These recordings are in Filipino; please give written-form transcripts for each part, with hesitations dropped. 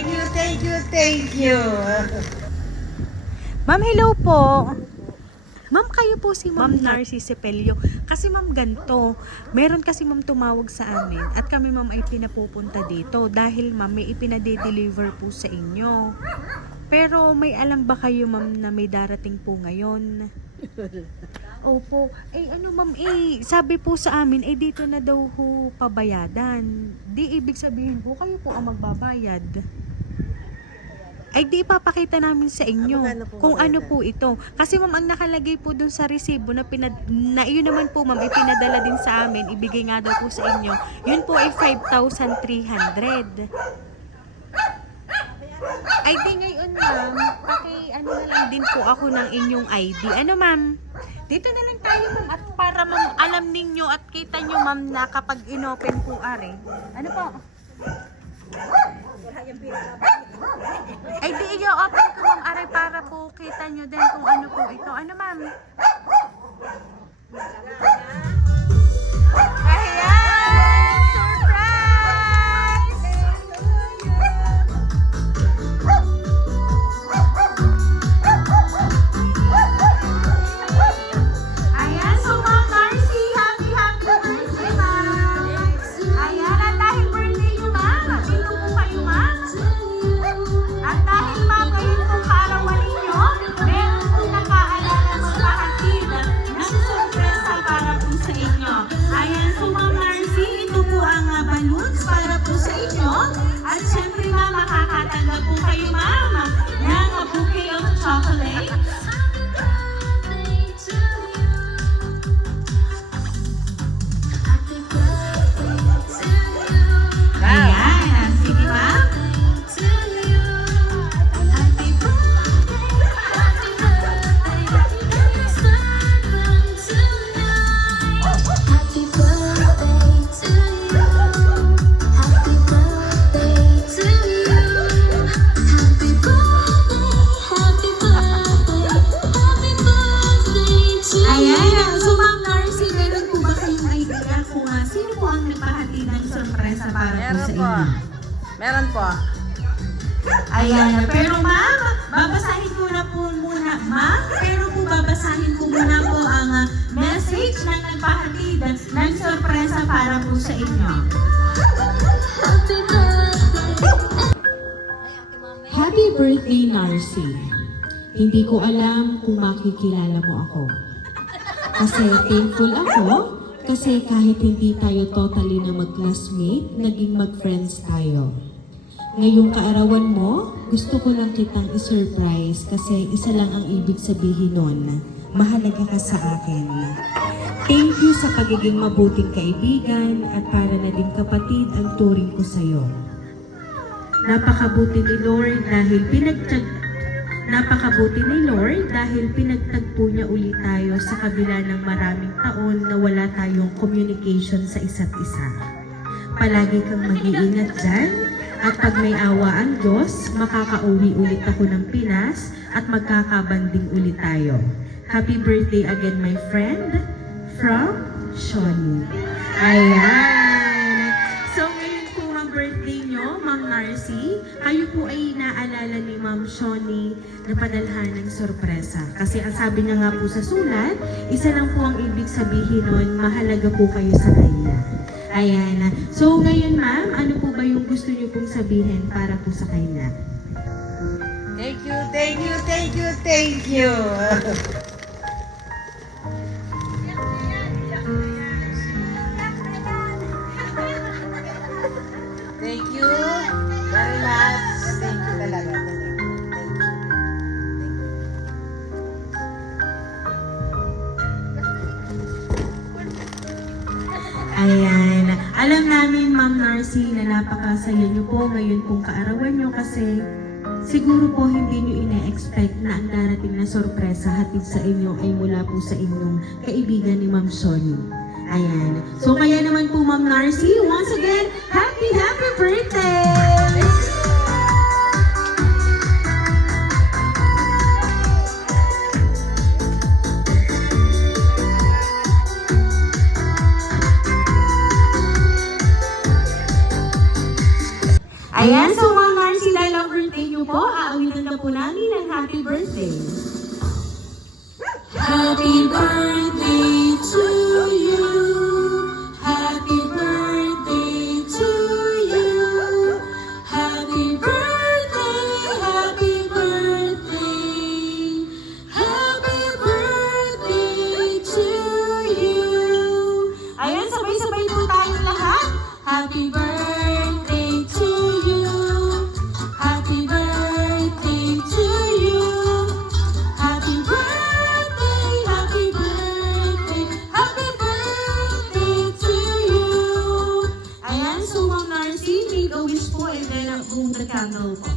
thank you, thank you, thank you. Ma'am, hello po. Ma'am, kayo po si Ma'am Narcy Cepelio. Kasi ma'am, ganito. Meron kasi ma'am tumawag sa amin at kami ma'am ay pinapupunta dito dahil ma'am may ipinade-deliver po sa inyo. Pero may alam ba kayo ma'am na may darating po ngayon? Opo. Ano ma'am, sabi po sa amin, dito na daw ho pabayadan. Di ibig sabihin po kayo po ang magbabayad. Di ipapakita namin sa inyo kung ano po ito. Kasi ma'am, ang nakalagay po dun sa resibo na yun naman po ma'am, ipinadala din sa amin, ibigay nga daw po sa inyo. Yun po ay 5,300. Di ngayon ma'am, ano na lang din po ako ng inyong ID. Ano ma'am? Dito na lang tayo ma'am at para ma'am alam ninyo at kita nyo ma'am na kapag inopen po are. Ano po? Di i-open ko ma'am are para po kita nyo din kung ano po ito. Ano ma'am? Ayan! Surprise! Ayan, so Ma'am Narcy, happy birthday ma'am! Ayan, at dahil birthday nyo ma'am, dito po kayo ma'am. At dahil ma'am, ngayon pong kaarawan ninyo, meron po nakaalala magpahatid ng sorpresa para po sa inyo. Ayan, so Ma'am Narcy, ito po ang balloons para po sa inyo. At syempre ma'am, makakatanggap po kayo ma'am ng bouquet of chocolates. Ayan, sige ma'am. Ayan, so Ma'am Narcy, meron po ba kayong idea kung sino po ang nagpahatid ng sorpresa para po sa inyo? Meron po. Ayan, pero ma'am, babasahin ko na po muna, ma'am, pero po babasahin ko muna po ang message ng nagpahatid ng sorpresa para po sa inyo. Happy birthday, Narcy. Hindi ko alam kung makikilala mo ako. Kasi thankful ako kasi kahit hindi tayo totally na mag-classmate, naging mag-friends tayo. Ngayong kaarawan mo, gusto ko lang kitang i-surprise kasi isa lang ang ibig sabihin nun. Mahalaga ka sa akin. Thank you sa pagiging mabuting kaibigan at para na din kapatid ang turing ko sa'yo. Napakabuti ni Lord dahil pinagtagpo niya ulit tayo sa kabila ng maraming taon na wala tayong communication sa isa't isa. Palagi kang mag-iingat dyan at pag may awa ang Diyos, makakauwi ulit ako ng Pinas at magkakabanding ulit tayo. Happy birthday again, my friend, from Shoni. Ayan! So ngayon po ang birthday nyo, Ma'am Narcy, kayo po ay naalala ni Ma'am Shoni na padalhan ng sorpresa. Kasi ang sabi niya nga po sa sulat, isa lang po ang ibig sabihin nun, mahalaga po kayo sa kanya. Ayan. So ngayon ma'am, ano po ba yung gusto niyo pong sabihin para po sa kanya? Thank you, thank you, thank you, thank you. Thank you very much. Thank you talaga. Thank you. Ayan. Alam namin, Ma'am Narcy, na napakasaya niyo po ngayon pong kaarawan niyo kasi siguro po hindi niyo ina-expect na ang darating na sorpresa hatid sa inyo ay mula po sa inyong kaibigan ni Ma'am Shoni. Ayan. So kaya naman po, Ma'am Narcy, once again, happy birthday! Ayan, so Ma'am Narcy, Narcy, dahil ang birthday niyo po, aawitan na po namin ng happy birthday. Happy birthday to you. Happy birthday to you. Happy birthday, happy birthday. Happy birthday to you. Ayan, sabay-sabay po tayong lahat. Happy birthday to you. Happy birthday to you. Happy birthday, happy birthday, happy birthday to you. Ayan, so Ma'am Narcy, make a wish po and then boom the candle po.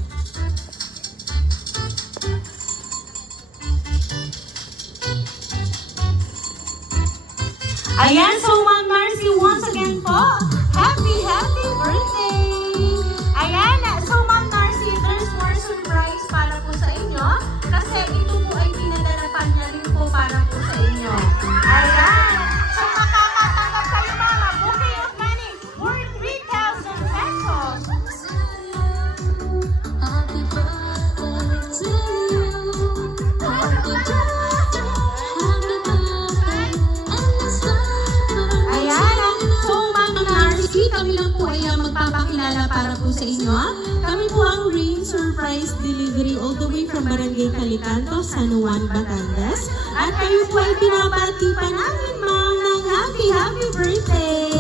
Ayan, so Ma'am Narcy, once again po, happy birthday! Ayan, so Ma'am Narcy, there's more surprise para po sa inyo kasi ito po ay pinadalapan niya rin po para po sa inyo. Ayan, so makakatanggap kayo mama, bouquet of money worth 3,000 pesos. Ayan, so Ma'am Narcy, kami lang po ay magpapakilala para po sa inyo. Kami po ang Rain Surprise Delivery all the way from Barangay Calicanto, San Juan, Batangas. At kayo po ay pinabati pa namin, Ma'am, ng happy birthday!